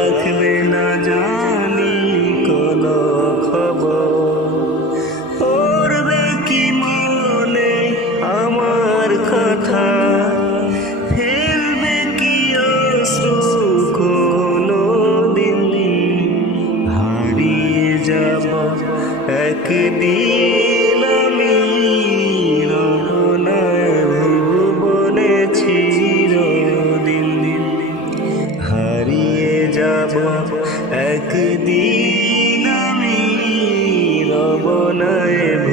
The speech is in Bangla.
রাখবে না জানি কোনো খবর। পড়বে কি মনে আমার কথা? ফেলবে কি অশ্রু কোনো দিন হারিয়ে যাব একদিন আমি। যাব। একদিন আমি রবনায়